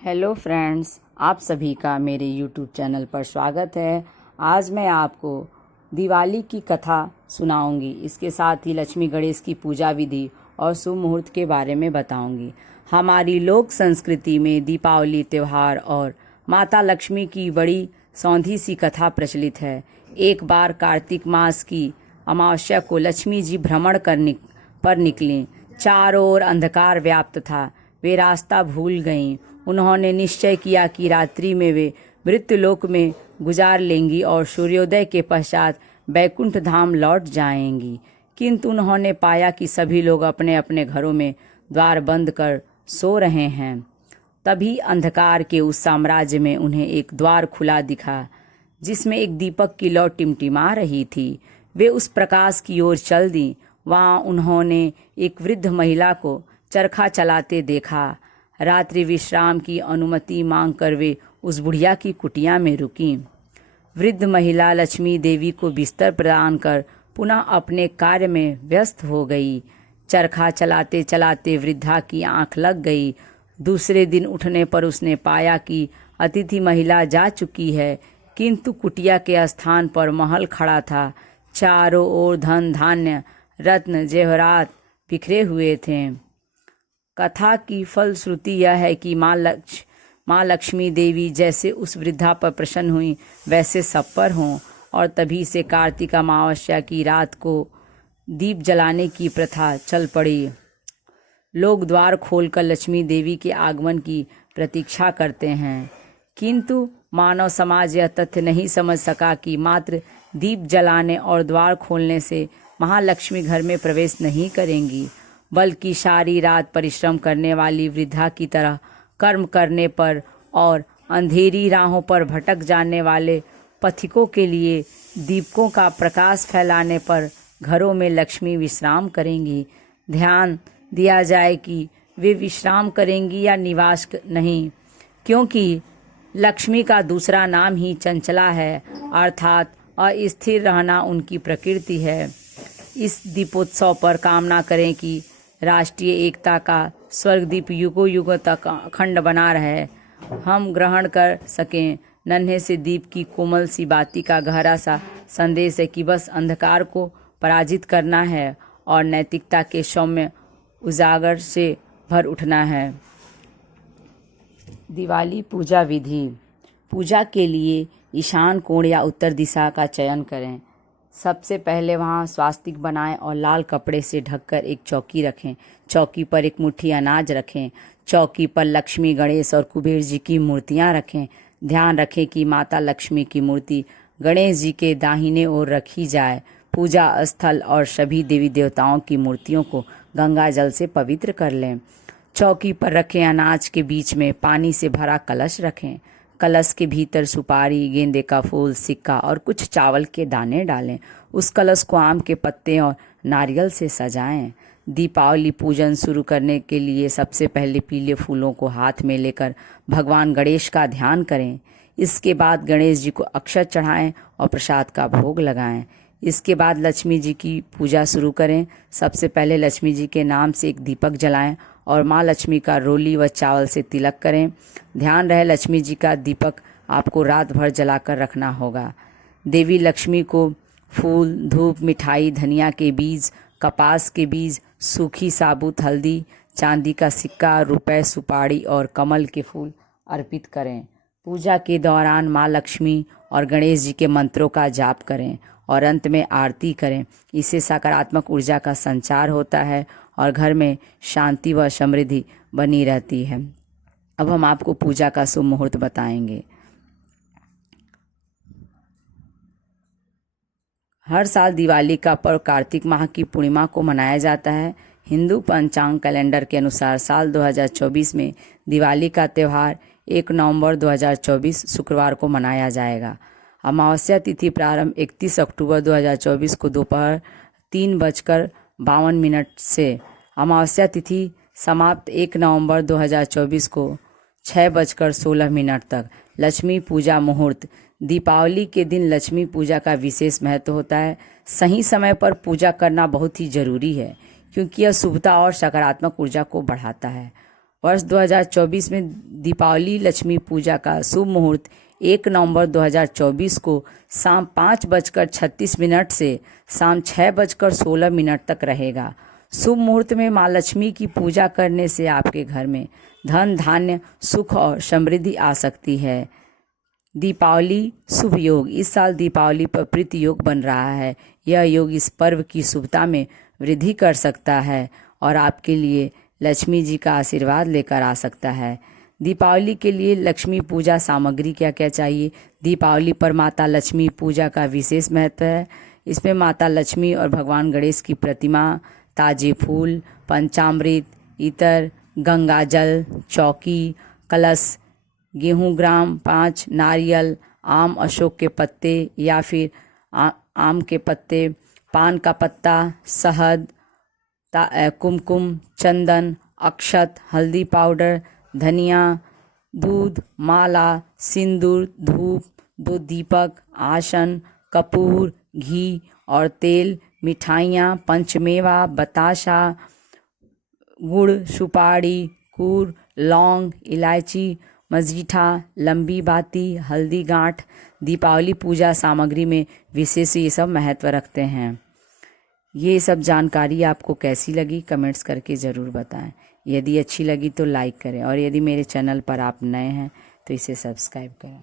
Hello friends, आप सभी का मेरे यूट्यूब चैनल पर स्वागत है। आज मैं आपको दिवाली की कथा सुनाऊंगी। इसके साथ ही लक्ष्मी गणेश की पूजा विधि और शुभ मुहूर्त के बारे में बताऊंगी। हमारी लोक संस्कृति में दीपावली त्यौहार और माता लक्ष्मी की बड़ी सौंधी सी कथा प्रचलित है। एक बार कार्तिक मास की अमावस्या को लक्ष्मी जी भ्रमण करने पर निकलीं। चारों ओर अंधकार व्याप्त था। वे रास्ता भूल गईं। उन्होंने निश्चय किया कि रात्रि में वे मृत्युलोक में गुजार लेंगी और सूर्योदय के पश्चात बैकुंठ धाम लौट जाएंगी। किंतु उन्होंने पाया कि सभी लोग अपने अपने घरों में द्वार बंद कर सो रहे हैं। तभी अंधकार के उस साम्राज्य में उन्हें एक द्वार खुला दिखा, जिसमें एक दीपक की लौ टिमटिमा रही थी। वे उस प्रकाश की ओर चल दी। वहां उन्होंने एक वृद्ध महिला को चरखा चलाते देखा। रात्रि विश्राम की अनुमति मांगकर वे उस बुढ़िया की कुटिया में रुकीं। वृद्ध महिला लक्ष्मी देवी को बिस्तर प्रदान कर पुनः अपने कार्य में व्यस्त हो गई। चरखा चलाते चलाते वृद्धा की आंख लग गई। दूसरे दिन उठने पर उसने पाया कि अतिथि महिला जा चुकी है, किंतु कुटिया के स्थान पर महल खड़ा था। चारों ओर धन धान्य रत्न जेवरात बिखरे हुए थे। कथा की फलश्रुति यह है कि माँ लक्ष्मी देवी जैसे उस वृद्धा पर प्रसन्न हुई, वैसे सब पर हों। और तभी से कार्तिक अमावस्या की रात को दीप जलाने की प्रथा चल पड़ी। लोग द्वार खोलकर लक्ष्मी देवी के आगमन की प्रतीक्षा करते हैं, किंतु मानव समाज यह तथ्य नहीं समझ सका कि मात्र दीप जलाने और द्वार खोलने से महालक्ष्मी घर में प्रवेश नहीं करेंगी, बल्कि सारी रात परिश्रम करने वाली वृद्धा की तरह कर्म करने पर और अंधेरी राहों पर भटक जाने वाले पथिकों के लिए दीपकों का प्रकाश फैलाने पर घरों में लक्ष्मी विश्राम करेंगी। ध्यान दिया जाए कि वे विश्राम करेंगी या निवास नहीं, क्योंकि लक्ष्मी का दूसरा नाम ही चंचला है, अर्थात अस्थिर रहना उनकी प्रकृति है। इस दीपोत्सव पर कामना करें कि राष्ट्रीय एकता का स्वर्गदीप युगों युगों तक अखंड बना रहे। हम ग्रहण कर सकें। नन्हे से दीप की कोमल सी बाती का गहरा सा संदेश है कि बस अंधकार को पराजित करना है और नैतिकता के सौम्य उजागर से भर उठना है। दिवाली पूजा विधि। पूजा के लिए ईशान कोण या उत्तर दिशा का चयन करें। सबसे पहले वहां स्वास्तिक बनाएं और लाल कपड़े से ढककर एक चौकी रखें। चौकी पर एक मुट्ठी अनाज रखें। चौकी पर लक्ष्मी, गणेश और कुबेर जी की मूर्तियां रखें। ध्यान रखें कि माता लक्ष्मी की मूर्ति गणेश जी के दाहिने ओर रखी जाए। पूजा स्थल और सभी देवी देवताओं की मूर्तियों को गंगा जल से पवित्र कर लें। चौकी पर रखे अनाज के बीच में पानी से भरा कलश रखें। कलश के भीतर सुपारी, गेंदे का फूल, सिक्का और कुछ चावल के दाने डालें। उस कलश को आम के पत्ते और नारियल से सजाएं। दीपावली पूजन शुरू करने के लिए सबसे पहले पीले फूलों को हाथ में लेकर भगवान गणेश का ध्यान करें। इसके बाद गणेश जी को अक्षत चढ़ाएं और प्रसाद का भोग लगाएं। इसके बाद लक्ष्मी जी की पूजा शुरू करें। सबसे पहले लक्ष्मी जी के नाम से एक दीपक जलाएं और माँ लक्ष्मी का रोली व चावल से तिलक करें। ध्यान रहे, लक्ष्मी जी का दीपक आपको रात भर जलाकर रखना होगा। देवी लक्ष्मी को फूल, धूप, मिठाई, धनिया के बीज, कपास के बीज, सूखी साबुत हल्दी, चांदी का सिक्का, रुपए, सुपारी और कमल के फूल अर्पित करें। पूजा के दौरान माँ लक्ष्मी और गणेश जी के मंत्रों का जाप करें और अंत में आरती करें। इससे सकारात्मक ऊर्जा का संचार होता है और घर में शांति व समृद्धि बनी रहती है। अब हम आपको पूजा का शुभ मुहूर्त बताएंगे। हर साल दिवाली का पर्व कार्तिक माह की पूर्णिमा को मनाया जाता है। हिंदू पंचांग कैलेंडर के अनुसार साल 2024 में दिवाली का त्यौहार 1 नवंबर 2024 शुक्रवार को मनाया जाएगा। अमावस्या तिथि प्रारंभ 31 अक्टूबर 2024 को दोपहर 3:52 से, अमावस्या तिथि समाप्त 1 नवंबर 2024 को 6:16 तक। लक्ष्मी पूजा मुहूर्त। दीपावली के दिन लक्ष्मी पूजा का विशेष महत्व होता है। सही समय पर पूजा करना बहुत ही जरूरी है, क्योंकि यह शुभता और सकारात्मक ऊर्जा को बढ़ाता है। वर्ष 2024 में दीपावली लक्ष्मी पूजा का शुभ मुहूर्त 1 नवंबर 2024 को शाम 5:36 से शाम 6:16 तक रहेगा। शुभ मुहूर्त में माँ लक्ष्मी की पूजा करने से आपके घर में धन धान्य सुख और समृद्धि आ सकती है। दीपावली शुभ योग। इस साल दीपावली पर प्रीति योग बन रहा है। यह योग इस पर्व की शुभता में वृद्धि कर सकता है और आपके लिए लक्ष्मी जी का आशीर्वाद लेकर आ सकता है। दीपावली के लिए लक्ष्मी पूजा सामग्री क्या क्या चाहिए। दीपावली पर माता लक्ष्मी पूजा का विशेष महत्व है। इसमें माता लक्ष्मी और भगवान गणेश की प्रतिमा, ताजे फूल, पंचामृत, इतर, गंगा जल, चौकी, कलश, गेहूं ग्राम 5, नारियल, आम, अशोक के पत्ते या फिर आम के पत्ते, पान का पत्ता, शहद, कुमकुम, चंदन, अक्षत, हल्दी पाउडर, धनिया, दूध, माला, सिंदूर, धूप, 2 दीपक, आसन, कपूर, घी और तेल, मिठाइयाँ, पंचमेवा, बताशा, गुड़, सुपारी, कूर, लौंग, इलायची, मजीठा, लंबी बाती, हल्दी गांठ दीपावली पूजा सामग्री में विशेष ये सब महत्व रखते हैं। ये सब जानकारी आपको कैसी लगी कमेंट्स करके ज़रूर बताएं। यदि अच्छी लगी तो लाइक करें और यदि मेरे चैनल पर आप नए हैं तो इसे सब्सक्राइब करें।